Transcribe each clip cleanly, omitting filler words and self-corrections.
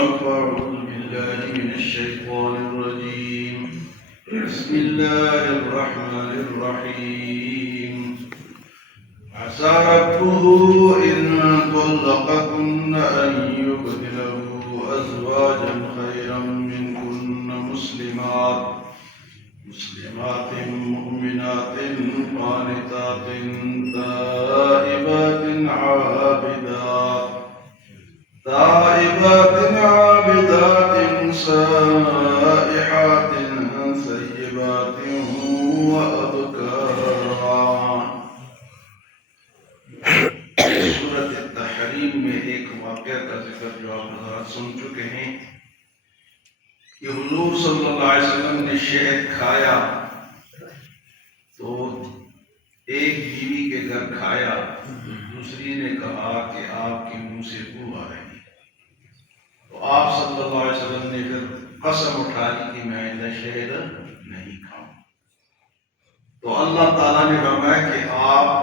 فأعوذ بالله من الشيطان الرجيم. بسم الله الرحمن الرحيم. عسى ربه إن طلقكن أن يبدله أزواجا خيرا منكن مسلمات مؤمنات قانتات تائبات عابدات سائحات ثيبات وأبكارا. سورۃ التحریم میں ایک واقعہ کا ذکر جو آپ حضرات سن چکے ہیں کہ حضور صلی اللہ علیہ وسلم نے شہد کھایا تو ایک بیوی کے گھر کھایا تو دوسری نے کہا کہ آپ کے منہ سے بو آ رہی ہے. تو آپ صلی اللہ علیہ وسلم نے پھر قسم اٹھا لی کہ میں آئندہ شہد نہیں کھاؤں. تو اللہ تعالیٰ نے فرمایا کہ آپ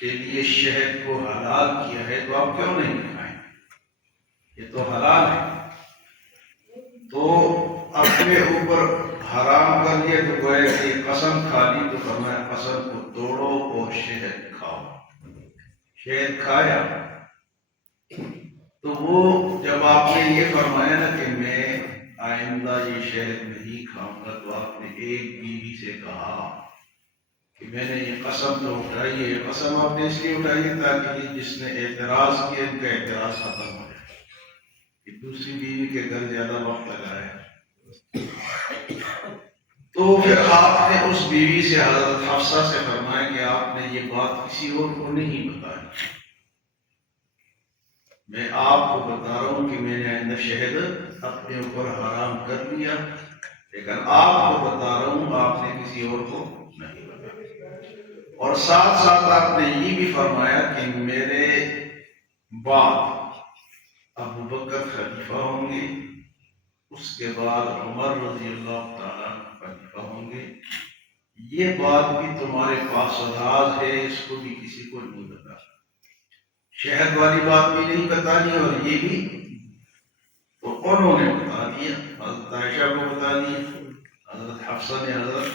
کے لیے شہد کو حلال کیا ہے تو آپ کیوں نہیں کھائیں؟ یہ تو حلال ہے. تو اپنے اوپر حرام کر لیا تو گویا کہ قسم کھا لی تو فرمایا قسم کو توڑو اور شہد کھاؤ. شہد کھایا تو وہ جب آپ نے یہ فرمایا نا کہ میں آئندہ یہ شہد نہیں کھاؤں گا تو آپ نے ایک بیوی سے کہا کہ میں نے یہ قسم تو اٹھائی ہے. یہ قسم آپ نے اس لیے اٹھائی ہے تاکہ جس نے اعتراض کیا ان کا اعتراض ختم ہو جائے کہ دوسری بیوی کے گھر زیادہ وقت لگایا. تو پھر آپ نے اس بیوی سے حضرت حفصہ سے فرمایا کہ آپ نے یہ بات کسی اور کو نہیں بتائی. میں آپ کو بتا رہا ہوں کہ میں نے آئندہ شہد اپنے اوپر حرام کر لیا لیکن آپ کو بتا رہا ہوں آپ نے کسی اور کو نہیں بتایا. اور ساتھ ساتھ آپ نے یہ بھی فرمایا کہ میرے بعد ابو بکر خلیفہ ہوں گے, اس کے بعد عمر رضی اللہ تعالیٰ خلیفہ ہوں گے. یہ بات بھی تمہارے پاس راز ہے, اس کو بھی کسی کو نہیں بتا. شہد والی بات بھی نہیں بتانی اور یہ بھی تو انہوں نے بتا دیا. حضرت عائشہ کو بتا دیا, حضرت حفصہ نے حضرت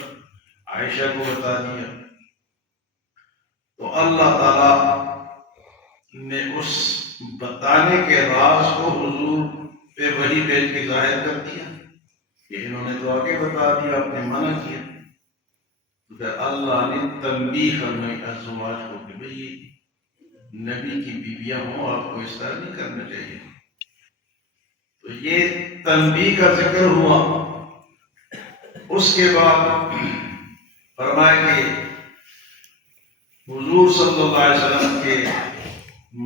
عائشہ کو بتا دیا. تو اللہ تعالیٰ نے اس بتانے کے راز کو حضور پہ وحی بھیج کے ظاہر کر دیا کہ انہوں نے تو آگے بتا دیا, آپ نے منع کیا. تو پھر اللہ نے تنبیہ فرمائی ازواج کو کہ بھئی نبی کی بیویاں ہوں, آپ کو اس طرح نہیں کرنا چاہیے. تو یہ تنبیہ کا ذکر ہوا. اس کے بعد فرمایا کہ حضور صلی اللہ علیہ وسلم کے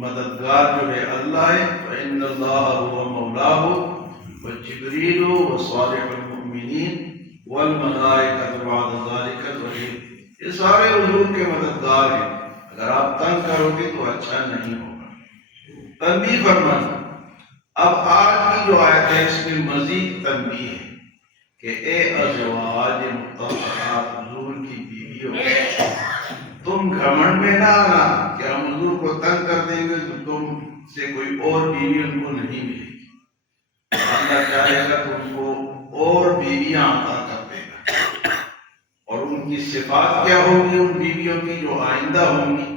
مددگار جو ہے اللہ ہے. فإن اللہ هو مولاه وجبریل وصالح المؤمنین والملائکۃ بعد ذلک ظہیر. یہ سارے حضور کے مددگار ہیں. اگر آپ تنگ کرو گے تو اچھا نہیں ہوگا. تنبیہ فرمائی. اب آج کی جو آیت ہے اس میں مزید تنبیہ ہے کہ اے ازواج مطہرات, حضور کی بیویوں, تم گھمنڈ میں نہ آنا کہ ہم حضور کو تنگ کر دیں گے تو تم سے کوئی اور بیوی ان کو نہیں ملے گی. اللہ چاہے گا تو ان کو اور بیویاں عطا کر دے گا. اور ان کی صفات کیا ہوگی ان بیویوں کی جو آئندہ ہوں گی؟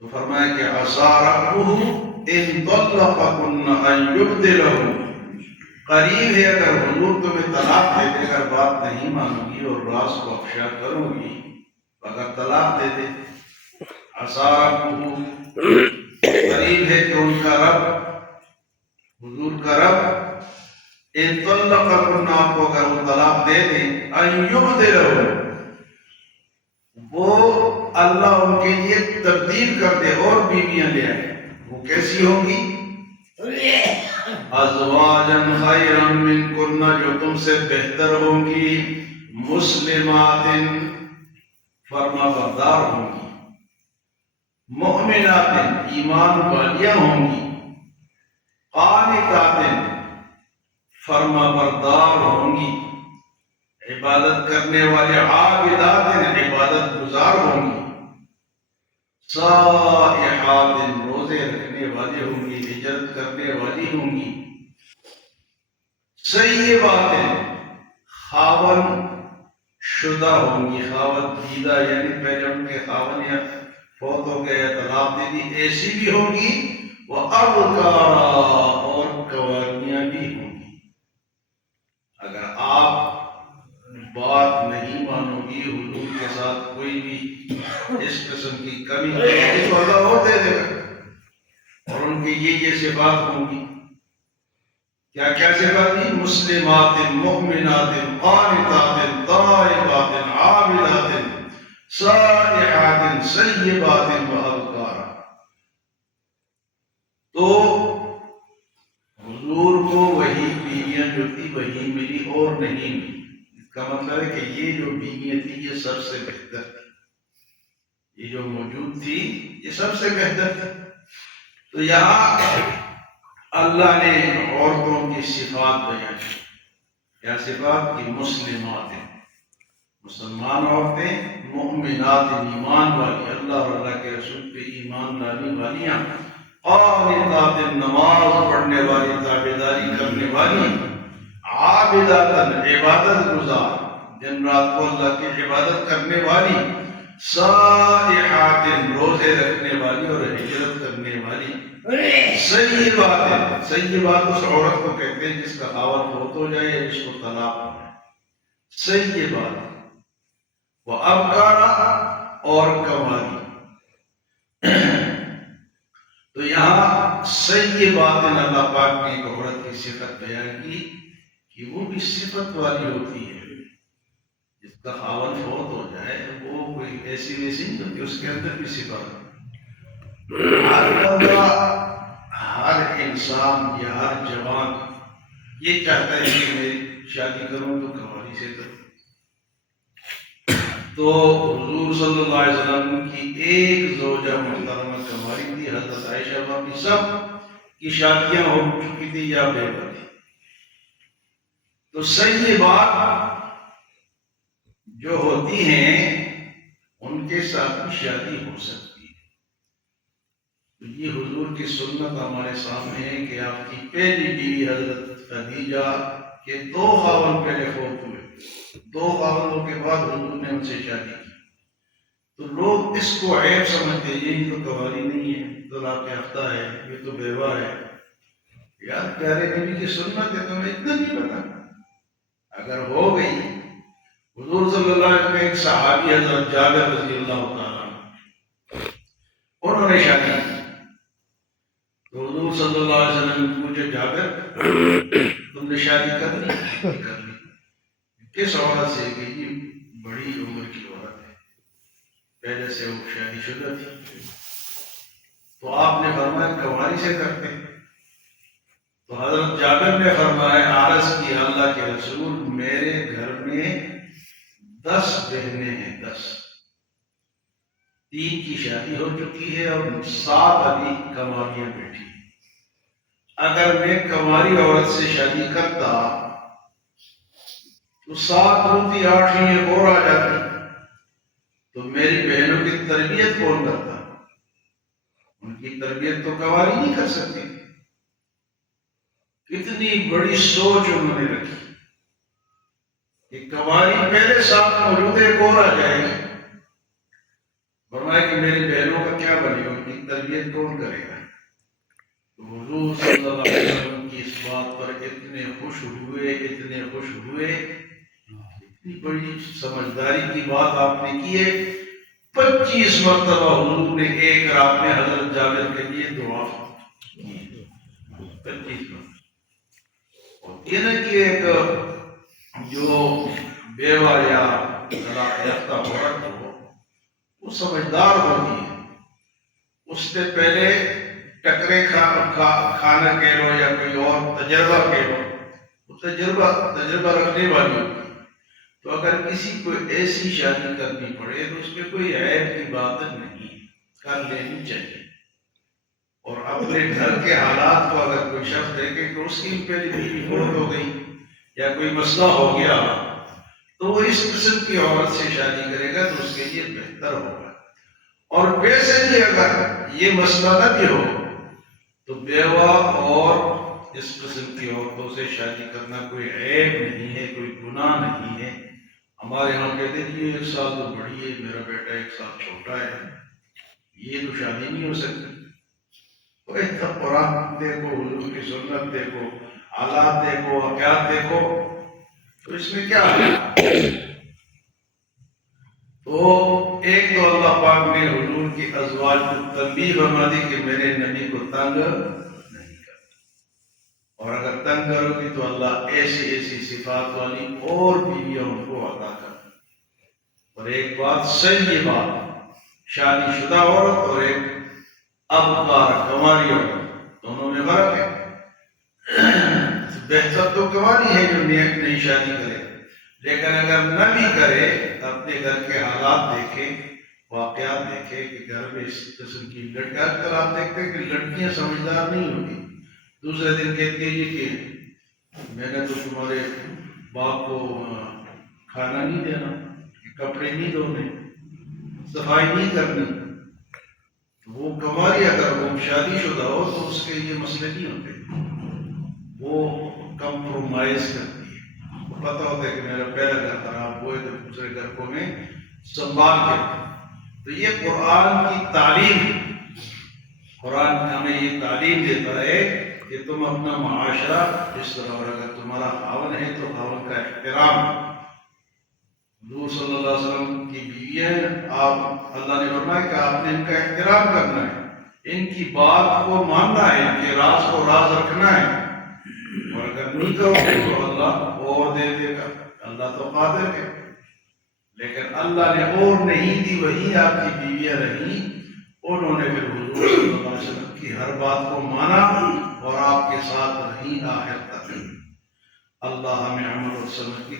تو فرمایا کہ عسیٰ ربہ ان طلقکن ان یبدلہ, قریب ہے اگر حضور تمہیں طلاق دے دے کر بات نہیں مانو گی اور راز کو افشا کرو گی, اگر طلاق دے دے. عسیٰ ربہ, قریب ہے کہ ان کا رب, حضور کا رب, ان طلقکن, آپ کو اگر وہ طلاق دے دے, ان یبدلہ, وہ اللہ ان کے لیے تبدیل کر دے اور بیویاں لے آئے. وہ کیسی ہوں گی؟ ازواجا خیرا منکن, جو تم سے بہتر ہوں گی, مسلمات, فرما بردار ہوں گی, مؤمنات, ایمان والیاں ہوں گی, قانتات, فرما بردار ہوں گی, عبادت کرنے والے, عابدات, عبادت گزار ہوں گی, صائحات, روزے رکھنے والی والے ہوں گی، ہجرت کرنے والی ہوں گی، صحیح بات ہے، خاون شدہ ہوں گی، خاون دیدہ یعنی پہلے ان کے خاون یا فوت ہو گئے یا طلاق دے دی، ایسی بھی ہوں گی، وہ ابکارا اور کنواریاں بھی ہوں گی۔ اگر آپ بات نہیں مانو گی، حضور کے ساتھ کوئی بھی اس قسم کی کمی نہیں تو اللہ اور دے دے گا، اور ان کی یہ صفات ہوں گی۔ کیا کیا صفات دی؟ مسلمات، مؤمنات، قانتات، طائبات، عابدات، صالحات، سیبات و ابکارا۔ تو حضور کو وہی بیویاں جو تھی وہی ملی اور نہیں ملی۔ اس کا مطلب ہے کہ یہ جو بیویاں تھی یہ سب سے بہتر تھی، یہ جو موجود تھی یہ سب سے بہتر تھی۔ تو یہاں اللہ نے عورتوں کی صفات بیان کی۔ کیا صفات کی؟ مسلمات، مسلمان عورتیں، مؤمنات ایمان والی، اللہ اور اللہ کے رسول پہ ایمان لانے والیاں، قانتات نماز پڑھنے والی، تابعداری کرنے والی، عابدات عبادت گزار، دن رات کو اللہ کی عبادت کرنے والی، صالحات روزے رکھنے والی اور ہجرت کرنے والی، صحیح بات ہے۔ صحیح بات اس عورت کو کہتے ہیں جس کا خاوند فوت ہو جائے یا جس کو طلاق ہو جائے، صحیح بات ہے۔ وہ ابکارا اور کنواری۔ تو یہاں صحیح بات ہے، اللہ پاک نے ایک عورت کی صفت بیان کی کہ وہ بھی صفت والی ہوتی ہے، جس کا خاوند فوت ہو جائے وہ کوئی ایسی ویسی نہیں ہوتی، اس کے اندر بھی صفت ہے۔ ہر بندہ، ہر انسان یا ہر جوان یہ چاہتا ہے کہ میں شادی کروں تو کنواری سے کروں۔ تو حضور صلی اللہ علیہ وسلم کی ایک زوجہ محترمہ کنواری تھی، حضرت عائشہ، باقی سب کی شادیاں ہو چکی تھی یا بیوہ تھی۔ تو صحیح بات جو ہوتی ہیں ان کے ساتھ بھی شادی ہو سکتی ہے۔ تو یہ حضور کی سنت ہمارے سامنے ہے کہ آپ کی پہلی بیوی حضرت خدیجہ کے دو خاوند پہلے فوت ہوئے، دو خاوندوں کے بعد حضور نے ان سے شادی کی۔ تو لوگ اس کو عیب سمجھتے ہیں، یہ تو کنواری نہیں ہے، طلاق یافتہ ہے، یہ تو بیوہ ہے۔ یار پیارے نبی کی سنت ہے، تمہیں اتنا نہیں پتا؟ اگر ہو گئی، حضور صلی اللہ علیہ وسلم ایک صحابی حضرت جابر رضی اللہ تعالیٰ عنہ، انہوں نے شادی کی۔ تو حضور صلی اللہ علیہ وسلم نے پوچھا، جابر تم نے شادی کر لی؟ کر لی۔ کس عورت سے؟ کہ یہ بڑی عمر کی عورت ہے، پہلے سے وہ شادی شدہ تھی۔ تو آپ نے فرمایا کنواری سے کرتے؟ تو حضرت جابر نے فرمایا، عرض کی اللہ کے رسول، میرے گھر میں 10 بہنیں ہیں، 10، 3 کی شادی ہو چکی ہے اور 7 ابھی کنواریاں بیٹھی ہیں۔ اگر میں کنواری عورت سے شادی کرتا تو 7 ہوتی، 8ویں ایک اور آ جاتی، تو میری بہنوں کی تربیت کون کرتا؟ ان کی تربیت تو کنواری نہیں کر سکتی۔ کتنی بڑی سوچ انہوں نے رکھی کہ کنواری پہلے 7 موجود ہے، ایک اور آ جائے گی، فرمایا کہ میری بہنوں کا کیا بنے گا، ان کی تربیت کون کرے گا؟ تو حضور صلی اللہ علیہ وسلم کی اس بات پر اتنے خوش ہوئے، اتنے خوش ہوئے، اتنی بڑی سمجھداری کی بات آپ نے کی ہے۔ 25 مرتبہ حضور نے ایک رات میں حضرت جابر کے لیے دعا کی، 25 مرتبہ۔ اور یہ نہ کہ ایک جو بیوہ یا طلاق یافتہ عورت ہو، وہ سمجھدار ہوتی ہے، اس سے پہلے ٹکرے کھانا کہہ لو یا کوئی اور تجربہ کہہ لو، وہ تجربہ رکھنے والی ہوتی ہے۔ تو اگر کسی کو ایسی شادی کرنی پڑے تو اس میں کوئی عیب کی بات نہیں، کر لینی چاہیے۔ اور اپنے گھر کے حالات کو اگر کوئی شخص دیکھے کہ اس کی پہلی بیوی فوت ہو گئی یا کوئی مسئلہ ہو گیا تو وہ اس قسم کی عورت سے شادی کرے گا تو اس کے لیے بہتر ہوگا۔ اور ویسے بھی اگر یہ مسئلہ نہ بھی ہو تو بیوہ اور اس قسم کی عورتوں سے شادی کرنا کوئی عیب نہیں ہے، کوئی گناہ نہیں ہے۔ ہمارے یہاں کہتے ہیں کہ 1 سال تو بڑی ہے، میرا بیٹا 1 سال چھوٹا ہے، یہ تو شادی نہیں ہو سکتی۔ تو قرآن دیکھو، حضور کی سنت دیکھو، حالات دیکھو، واقعات دیکھو، تو اس میں کیا ہے؟ تو ایک تو اللہ پاک نے حضور کی ازواج کو تنبیہ فرما دی کہ میرے نبی کو تنگ نہیں کرنا، اور اگر تنگ کرو گی تو اللہ ایسی ایسی صفات والی اور بیویاں ان کو عطا کر۔ اور ایک بات صحیح بات، شادی شدہ عورت اور ایک ابکار کنواری عورت دونوں میں فرق ہے۔ بہتر تو کنواری ہے جو نئی شادی کرے، لیکن اگر نہ بھی کرے اپنے گھر کے حالات دیکھے، واقعات دیکھے کہ گھر میں اس قسم کی لڑکیاں، آج کل آپ دیکھتے ہیں کہ لڑکیاں سمجھدار نہیں ہوتی، دوسرے دن کہتی ہے جی کہ میں نے تو تمہارے باپ کو کھانا نہیں دینا، کپڑے نہیں دھونے، صفائی نہیں کرنی۔ وہ کنواری اگر وہ شادی شدہ ہو تو اس کے یہ مسئلے نہیں ہوتے، وہ کمپرومائز کرتی ہے، پتہ ہوتا ہے کہ میرا پہلا گھر خراب ہوئے تو دوسرے گھر کو میں سنبھال کے۔ تو یہ قرآن کی تعلیم ہے، قرآن ہمیں یہ تعلیم دیتا ہے کہ تم اپنا معاشرہ اس طرح، اور اگر تمہارا خاون ہے تو خاون کا احترام۔ حضور صلی اللہ علیہ وسلم کی بیویاں، آپ اللہ نے فرمایا کہ آپ نے ان کا احترام کرنا ہے، ان کی بات کو ماننا ہے، ان کے راز کو راز رکھنا ہے، اور اگر نہیں کرو گے تو اللہ اور دے دے گا، اللہ تو قادر ہے۔ لیکن اللہ نے اور نہیں دی، وہی آپ کی بیویاں رہیں، انہوں نے پھر حضور صلی اللہ علیہ وسلم کی ہر بات کو مانا اور آپ کے ساتھ رہیں آخر تک۔ اللہ ہمیں عمل اور سمجھ کی